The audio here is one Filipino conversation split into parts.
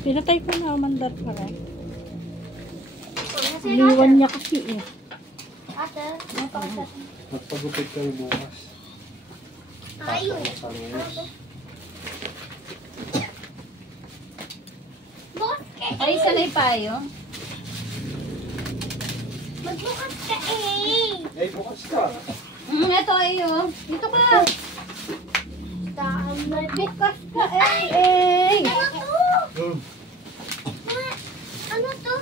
Pinatay ko na mandar pa rin. Iniwan niya kasi eh. Ate, Magpagupit kayo bukas. ayun. Ay, sanay payo. Magbukas ka eh. Eh, bukas ka. Ito ayo. Dito ka. Magbukas Ka, eh. Ano to? Hmm. Ano to?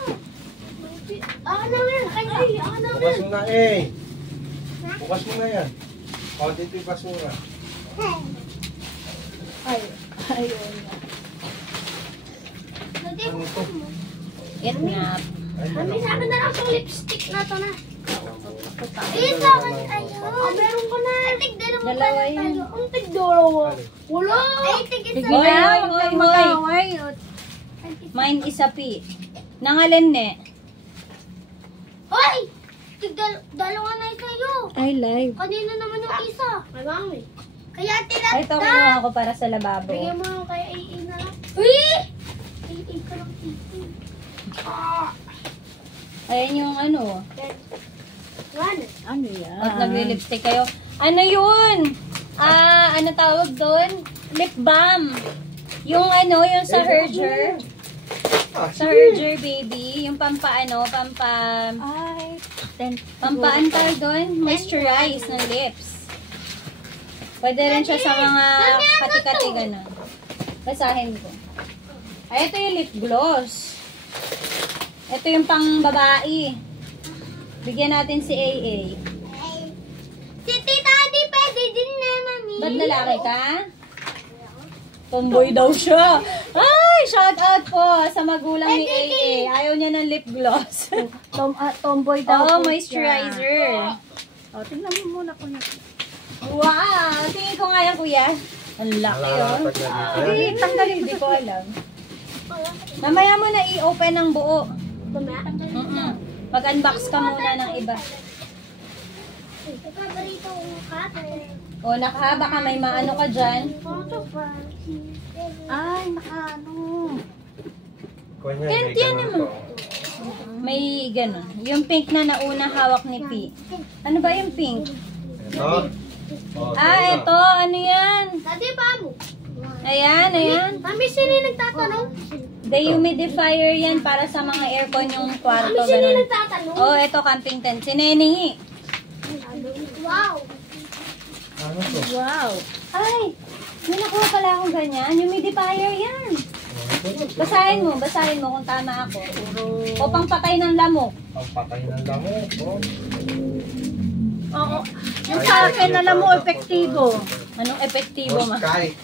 Ano yan? Ay, ano Bukas yan? mo na eh. Bukas mo na yan. O, dito yung basura. Ay, ayun. Ano to? It nga. Ay, Mami, ano? sa akin na lang itong lipstick na to na. Ay, Sa akin, ayun. Oh, meron ko na. Ay, tigdalawa Dalawa yun. Ang tigdalawa. Ano? Wala. Ay, tigisa. Hoy, hoy, hoy, hoy. Mag-away. Mine isa pi. Nangalin ne. Hoy! Dalawa na sa'yo. Ay, live. Kanina naman yung isa. Ay, mami. Kaya Ay, tinata. ito kinuha ko para sa lababo. Bigyan mo lang kay AA na lang. Uy! AA ka lang, AA. Ayan yung ano. One. Ano yan? At nagli-lipstick kayo. Ano yun? Ano tawag doon? Lip balm. Yung ano, yung sa Herger. Ah, Sa Herger, baby. Yung pampaano, Ay, 10. pampaantar doon. Moisturize ng lips. Pwede rin siya sa mga kati-kati gano'n. Basahin ko. Ay, ito yung lip gloss. Ito yung pang babae. Bigyan natin si AA. Si Tita Adi, pwede din na, mami. Ba't lalaki ka? Tomboy daw siya. Ay, shout out po sa magulang ni AA. Ayaw niya ng lip gloss. Tomboy daw. Oh, po moisturizer. siya. O, tingnan mo muna kung Wow! Tingin ko nga yan, kuya. Ang laki, oh. Nalalatag na dito. Hindi, tanggalin. Hindi ko alam. Mamaya mo na i-open ang buo. Mag-unbox ka muna ng iba. Ito paborito kong cutter. O, nakahaba ka. May maano ka dyan. Ay, nakaano. Kunya, Yan, may yan ganun naman. to. May ganun. Yung pink na nauna hawak ni P. Ano ba yung pink? Ito. Oh, Ito. Ano yan? Daddy, pa mo. Ayan, ayan. Mami, sino yung nagtatanong? Dehumidifier yan para sa mga aircon yung kwarto. Mami, sino yung Ganun. nagtatanong? Oh, ito camping tent. Si Neneng. Wow. Ano to? Wow. Ay, may nakuha pala akong ganyan. Humidifier yan. Basahin mo kung tama ako. O pangpatay ng lamok. Pampatay ng lamok. Oh. Oo. Yung sa akin, alam mo, epektibo. Anong epektibo ma? Mosquite.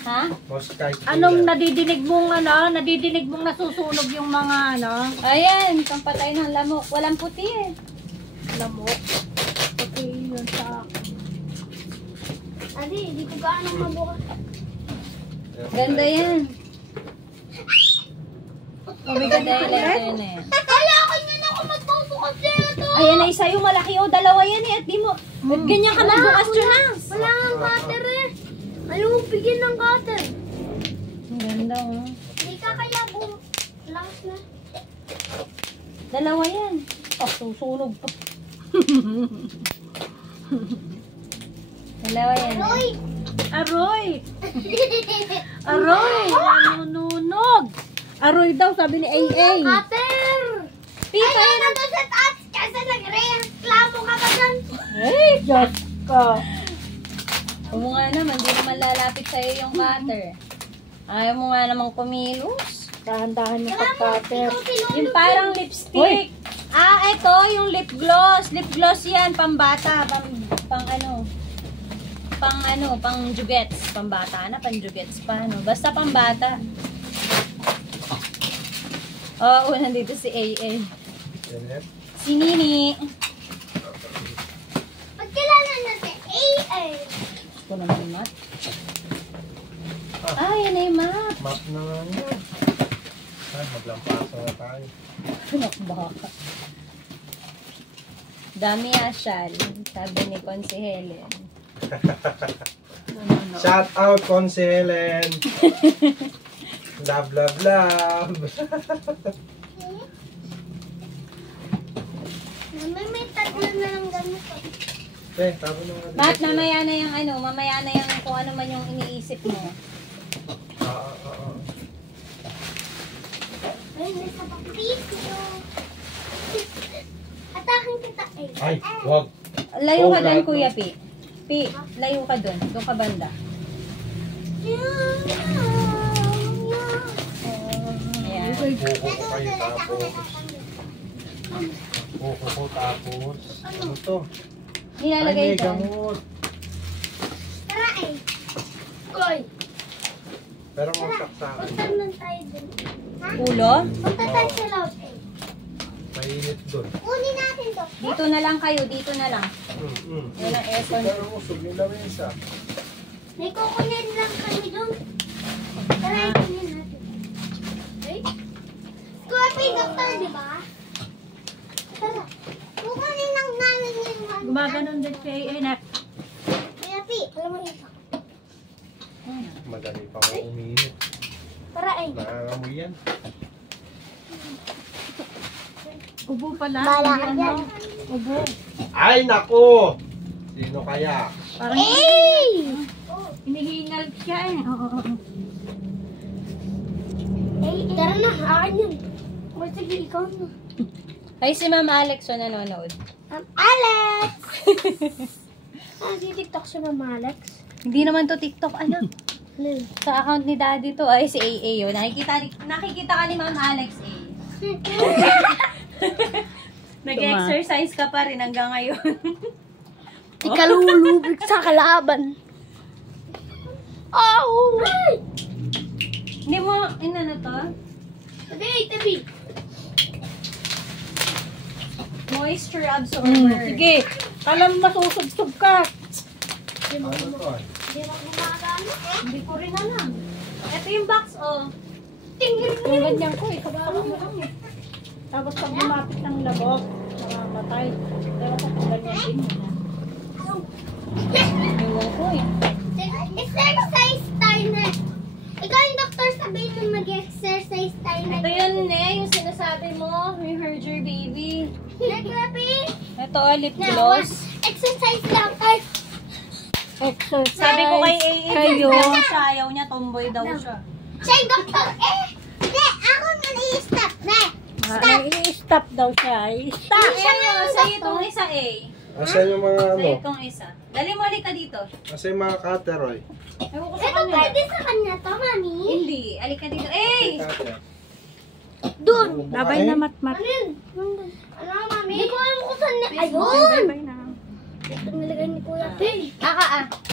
Ha? Mosquite. Anong nadidinig mong nasusunog yung mga Ayan, pangpatay ng lamok. Walang puti eh. lamok. Okay, yun sa akin. Adi, hindi ko gaano mabukas. Ganda yan. Oh, may ganda yung letter na yan. Kaya ako yun ako magbubukas nito. Ayan na isa yung malaki. O, dalawa yan eh. At di mo, ba't ganyan ka magbukas dyan? Wala nga cutter eh. Ayaw mo bigyan ng cutter. Ang ganda oh. Hindi ka kaya langs na. Dalawa yan. Oh, susunog pa. Dalawa yan. Roy! Aroy! Aroy! Nanununog! Aroy daw, sabi ni AA. Cutter! Pito Ay, yan. nandun sa taas kasi nagre-reklamo ka ba dyan? Hey, Diyos ka. Oo nga naman, di naman lalapit sa'yo yung cutter. Ayaw mo nga naman kumilos. Dahan-dahan yung pagkater. Yung parang lipstick. Ito, yung lip gloss. Lip gloss yan, pambata. Pang jugets. Pambata na, pang jugets pa. No? Basta pambata. Oo, nandito si AA. Si Nini. Pagkilala natin, AA. Gusto naman yung mat. Yan na yung map. Map na nga yan. Ay, maglampasa na tayo. Baka. Dami asyal, sabi ni Consi Helen. Shout out, Consi Helen. Love, love, love. May tatlo na lang gamit ko. Tapos na nga. Matt, mamaya na yung ano, mamaya na yung kung ano man yung iniisip mo. Ay, nasa papito. Atakin kita eh. Ay, wag. Layo ka Oh, doon, lahat Kuya Pi. Pi, layo ka doon. Doon ka banda. Ayan. Buko ko kayo tapos. Buko ko tapos. Ano to? Nilalagay Ay, may doon. gamot. Tara eh. Koy. Pero masak sa akin. Punta naman tayo dun. Ha? Ulo? Punta tayo sa loob eh. Mainit doon. Kunin natin to. Dito na lang kayo, dito na lang. Yan ang aircon. Pero usog yung lamesa. May kukunin lang kami dun. Tara, kunin natin. Okay? Kuya Pi, doktor, di ba? Tara. Kukunin lang namin yung one. Gumaganon din kay Enak. Kuya Pi, alam mo ito. Madali pa mo uminit. Tara eh. Nangangamoy yan. Ubo pala. Bala Hindi ka ano. dyan. Ubo. Ay, naku! Sino kaya? Parang hinihingal siya eh. Oo, oo, oo. Tara na, akin yun. O sige, ikaw na. Ay, si Ma'am Alex o nanonood. Alex! Nag-tiktok si Mama Alex. Hindi naman to TikTok, anak. Lil. Sa account ni Daddy to, ay si AA yun. Nakikita ka ni Ma'am Alex eh. Nag-exercise ka pa rin hanggang ngayon. Ikalulubig sa kalaban. Oh! Hindi mo, inano to? Tabi. Moisture absorber. Sige. Kalam masusubsob ka. Ano to? Di ba gumagana? Hindi ko rin alam. Ito yung box, oh. Tingin mo. Yung ganyan ko, ikabala mo lang eh. Tapos pag lumapit ng labok, namamatay. Pero sa ganyan din yun. Ewan ko eh. Exercise tayo na. Ikaw yung doktor, sabihin mo mag-exercise tayo na. Ito yun yung sinasabi mo, yung Herger baby. Naglapi. Ito, lip gloss. Exercise lang. Ay, Exercise. Sabi ko kay AA, Kayo. siya, ayaw niya, tomboy daw siya. siya yung doktor. Hindi. Ako nga i-stop na. Stop. I-stop daw siya. I-stop. Siya nga yung Sa'yo doktor. itong isa eh. Asan yung mga ano? Sa'yo itong isa. Dali mo ulit ka dito. Asan yung mga cutter, oy? Ewan ko sa Ito kanya. pwede sa kanya to, mami. Hindi, alik ka dito. Eh! Cutter. Doon. Labay na matmat. Ano yun? Ano, mami? Hindi ko alam kung saan na. Ayun. Labay na. Ito nilagay ni Kuya P. Ah.